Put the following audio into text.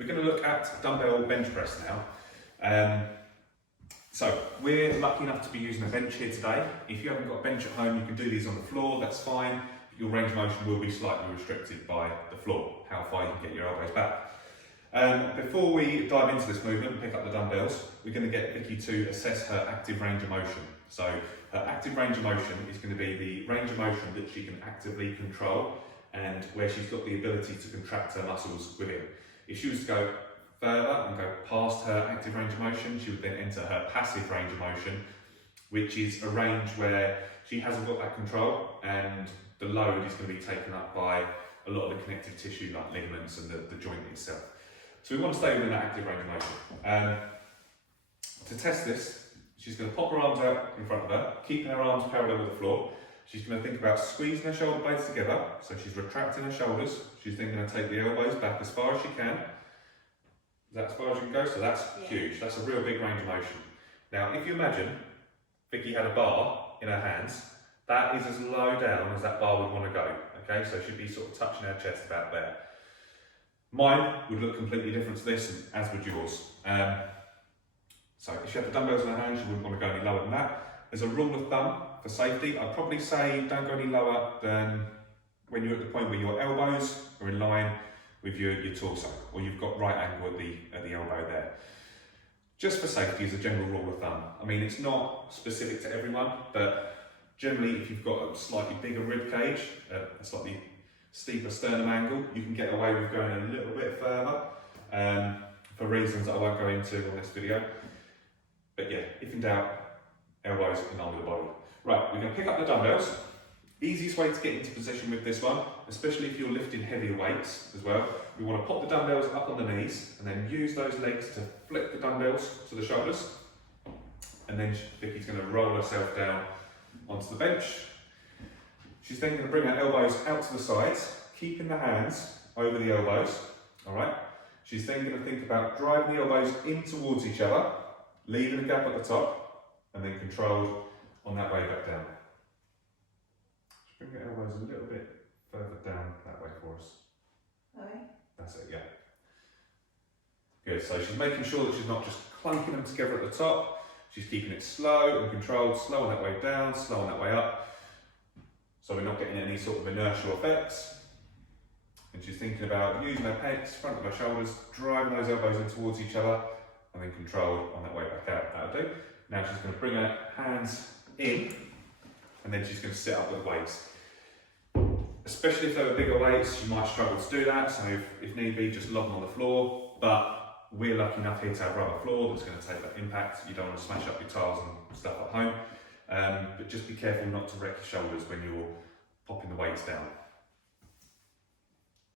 We're going to look at dumbbell bench press now. So we're lucky enough to be using a bench here today. If you haven't got a bench at home, you can do these on the floor, that's fine. Your range of motion will be slightly restricted by the floor, how far you can get your elbows back. Before we dive into this movement and pick up the dumbbells, we're going to get Vicky to assess her active range of motion. So her active range of motion is going to be the range of motion that she can actively control and where she's got the ability to contract her muscles within. If she was to go further and go past her active range of motion, she would then enter her passive range of motion, which is a range where she hasn't got that control and the load is going to be taken up by a lot of the connective tissue like ligaments and the joint itself. So we want to stay within that active range of motion. To test this, she's going to pop her arms out in front of her, keeping her arms parallel with the floor. She's going to think about squeezing her shoulder blades together, so she's retracting her shoulders. She's then going to take the elbows back as far as she can. Is that as far as you can go? So that's huge. That's a real big range of motion. Now, if you imagine Vicky had a bar in her hands, that is as low down as that bar would want to go. Okay, so she'd be sort of touching her chest about there. Mine would look completely different to this, as would yours. So if she had the dumbbells in her hand, she wouldn't want to go any lower than that. As a rule of thumb, for safety, I'd probably say don't go any lower than when you're at the point where your elbows are in line with your torso, or you've got right angle at the elbow there. Just for safety as a general rule of thumb. I mean, it's not specific to everyone, but generally if you've got a slightly bigger rib cage, a slightly steeper sternum angle, you can get away with going a little bit further for reasons that I won't go into on this video. But yeah, if in doubt, elbows in line with the body. Right, we're going to pick up the dumbbells. Easiest way to get into position with this one, especially if you're lifting heavier weights as well, we want to pop the dumbbells up on the knees and then use those legs to flip the dumbbells to the shoulders. And then Vicky's going to roll herself down onto the bench. She's then going to bring her elbows out to the sides, keeping the hands over the elbows. All right. She's then going to think about driving the elbows in towards each other, leaving a gap at the top, and then controlled on that way back down. Just bring your elbows a little bit further down that way for us. Okay. That's it, yeah. Good, so she's making sure that she's not just clunking them together at the top. She's keeping it slow and controlled, slow on that way down, slow on that way up. So we're not getting any sort of inertial effects. And she's thinking about using her pecs, front of her shoulders, driving those elbows in towards each other, and then controlled on that way back out. That'll do. Now she's going to bring her hands in, and then she's going to sit up with the weights. Especially if they were bigger weights, you might struggle to do that, so if need be, just lob them on the floor. But we're lucky enough here to have rubber floor that's going to take that impact. You don't want to smash up your tiles and stuff at home. But just be careful not to wreck your shoulders when you're popping the weights down.